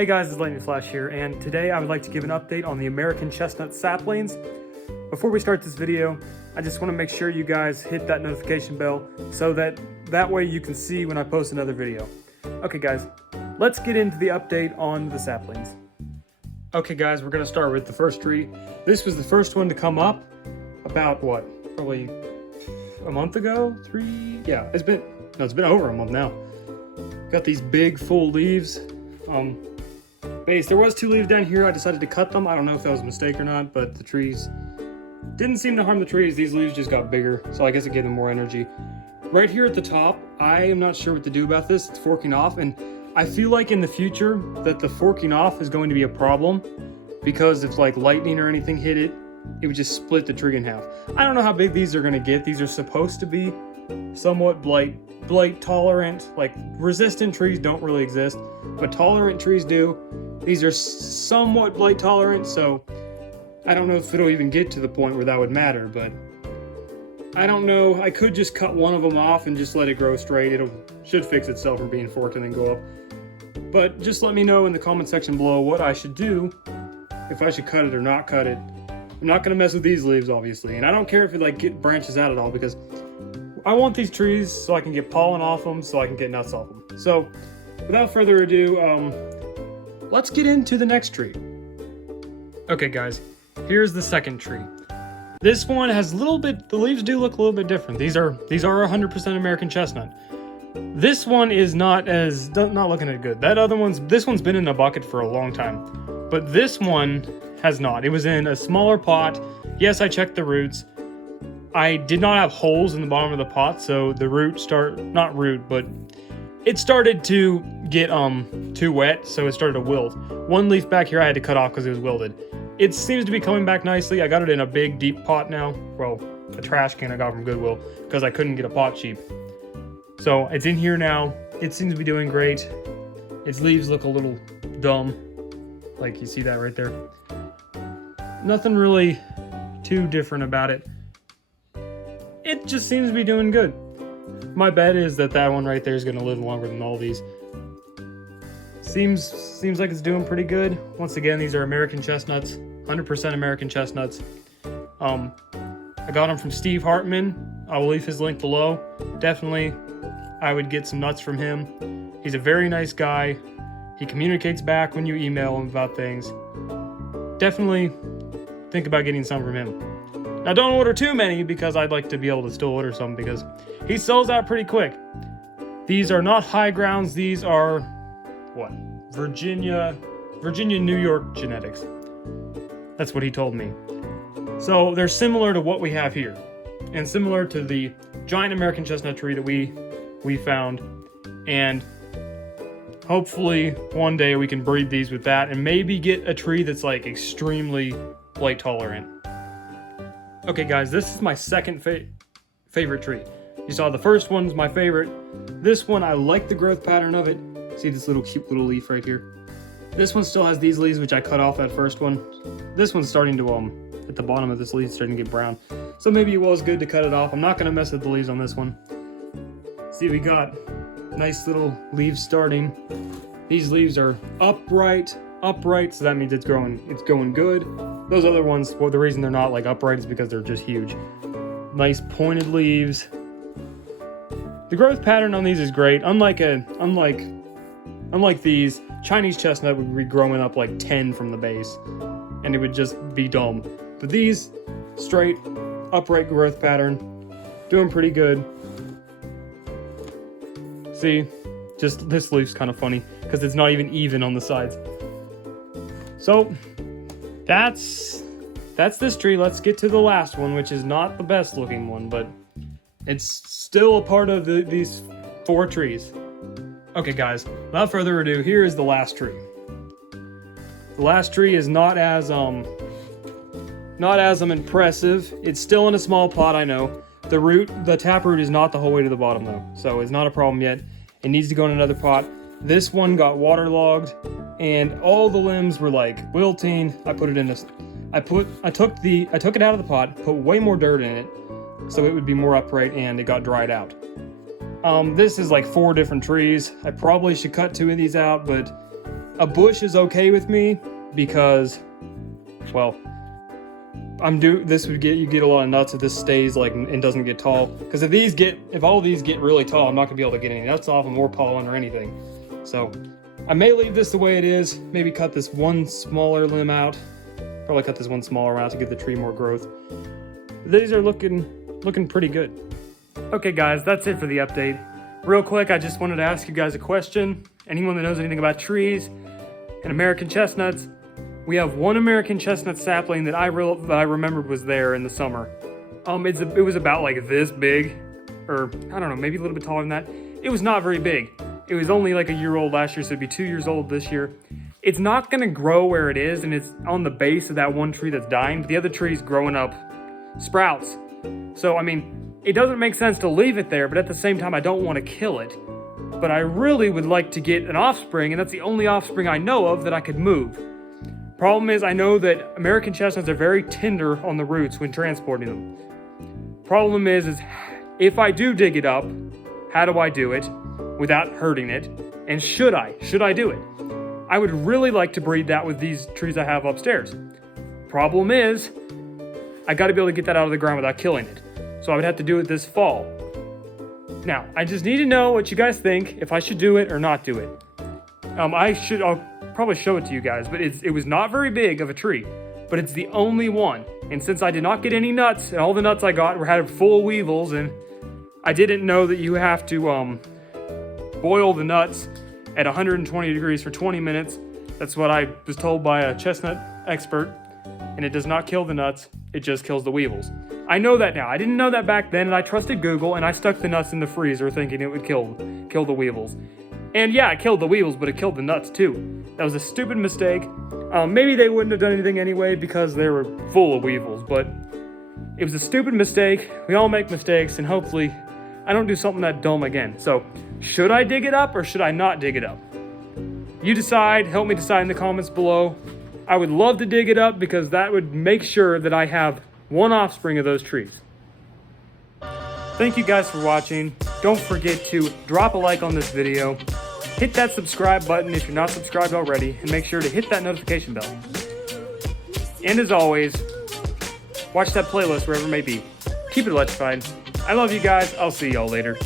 Hey guys, it's Lightning Flash here, and today I would like to give an update on the American Chestnut Saplings. Before we start this video, I just want to make sure you guys hit that notification bell so that way you can see when I post another video. Okay guys, let's get into the update on the saplings. Okay guys, we're going to start with the first tree. This was the first one to come up about what, probably a month ago? Yeah, it's been over a month now. Got these big full leaves. Base, there was 2 leaves down here. I decided to cut them. I don't know if that was a mistake or not, but the trees didn't seem to harm the trees. These leaves just got bigger, so I guess it gave them more energy. Right here at the top, I am not sure what to do about this. It's forking off, and I feel like in the future that the forking off is going to be a problem because if like lightning or anything hit it, it would just split the tree in half. I don't know how big these are going to get. These are supposed to be somewhat blight tolerant. Like resistant trees don't really exist, but tolerant trees do. These are somewhat blight tolerant, so I don't know if it'll even get to the point where that would matter, but I don't know. I could just cut one of them off and just let it grow straight. Should fix itself from being forked and then go up. But just let me know in the comment section below what I should do, if I should cut it or not cut it. I'm not going to mess with these leaves, obviously, and I don't care if it like branches out at all, because I want these trees so I can get pollen off them, so I can get nuts off them. So without further ado, let's get into the next tree. Okay guys, here's the second tree. This one has the leaves do look a little bit different. These are 100% American chestnut. This one is not looking as good. This one's been in a bucket for a long time, but this one has not. It was in a smaller pot. Yes, I checked the roots. I did not have holes in the bottom of the pot, so the it started to get too wet, so it started to wilt. One leaf back here I had to cut off because it was wilted. It seems to be coming back nicely. I got it in a big deep pot now. Well, a trash can I got from Goodwill because I couldn't get a pot cheap. So it's in here now. It seems to be doing great. Its leaves look a little dumb, like you see that right there. Nothing really too different about it. It just seems to be doing good. My bet is that one right there is going to live longer than all these. Seems like it's doing pretty good. Once again, these are American chestnuts, 100% American chestnuts. I got them from Steve Hartman. I will leave his link below. Definitely, I would get some nuts from him. He's a very nice guy. He communicates back when you email him about things. Definitely think about getting some from him. Now don't order too many because I'd like to be able to still order some because he sells out pretty quick. These are not high grounds. These are, what? Virginia, New York genetics. That's what he told me. So they're similar to what we have here and similar to the giant American chestnut tree that we found. And hopefully one day we can breed these with that and maybe get a tree that's like extremely blight tolerant. Okay guys, this is my second favorite tree. You saw the first one's my favorite. This one, I like the growth pattern of it. See this cute little leaf right here? This one still has these leaves, which I cut off that first one. This one's starting to, at the bottom of this leaf, starting to get brown. So maybe it was good to cut it off. I'm not gonna mess with the leaves on this one. See, we got nice little leaves starting. These leaves are upright, so that means it's going good. Those other ones, well, the reason they're not like upright is because they're just huge. Nice pointed leaves. The growth pattern on these is great. Unlike these, Chinese chestnut would be growing up like 10 from the base, and it would just be dumb. But these, straight, upright growth pattern, doing pretty good. See, just this leaf's kind of funny because it's not even on the sides. So that's this tree. Let's get to the last one, which is not the best looking one, but it's still a part of these 4 trees. Okay guys, without further ado, here is the last tree. The last tree is not as impressive. It's still in a small pot, I know. The taproot is not the whole way to the bottom though, so it's not a problem yet. It needs to go in another pot. This one got waterlogged and all the limbs were like wilting. I put it in this. I took it out of the pot, put way more dirt in it so it would be more upright, and it got dried out. This is like 4 different trees. I probably should cut 2 of these out, but A bush is okay with me because, well, you get a lot of nuts if this stays like and doesn't get tall. Because if all these get really tall, I'm not gonna be able to get any nuts off them or pollen or anything. So I may leave this the way it is. Maybe cut this one smaller limb out. Probably cut this one smaller out to give the tree more growth. These are looking pretty good. Okay guys, that's it for the update. Real quick, I just wanted to ask you guys a question. Anyone that knows anything about trees and American chestnuts, we have one American chestnut sapling that I remembered was there in the summer. It was about like this big, or I don't know, maybe a little bit taller than that. It was not very big. It was only like a year old last year, so it'd be 2 years old this year. It's not gonna grow where it is, and it's on the base of that one tree that's dying, but the other tree's growing up sprouts. So, I mean, it doesn't make sense to leave it there, but at the same time, I don't want to kill it. But I really would like to get an offspring, and that's the only offspring I know of that I could move. Problem is, I know that American chestnuts are very tender on the roots when transporting them. Problem is if I do dig it up, how do I do it without hurting it? And should I do it? I would really like to breed that with these trees I have upstairs. Problem is, I gotta be able to get that out of the ground without killing it. So I would have to do it this fall. Now, I just need to know what you guys think, if I should do it or not do it. I'll probably show it to you guys, but it was not very big of a tree, but it's the only one. And since I did not get any nuts, and all the nuts I got had full of weevils, and I didn't know that you have to boil the nuts at 120 degrees for 20 minutes. That's what I was told by a chestnut expert, and it does not kill the nuts, it just kills the weevils. I know that now. I didn't know that back then, and I trusted Google, and I stuck the nuts in the freezer thinking it would kill the weevils. And yeah, it killed the weevils, but it killed the nuts too. That was a stupid mistake. Maybe they wouldn't have done anything anyway because they were full of weevils, but it was a stupid mistake. We all make mistakes, and hopefully I don't do something that dumb again. So, should I dig it up or should I not dig it up? You decide, help me decide in the comments below. I would love to dig it up because that would make sure that I have one offspring of those trees. Thank you guys for watching. Don't forget to drop a like on this video, hit that subscribe button if you're not subscribed already, and make sure to hit that notification bell. And as always, watch that playlist wherever it may be. Keep it electrified. I love you guys. I'll see y'all later.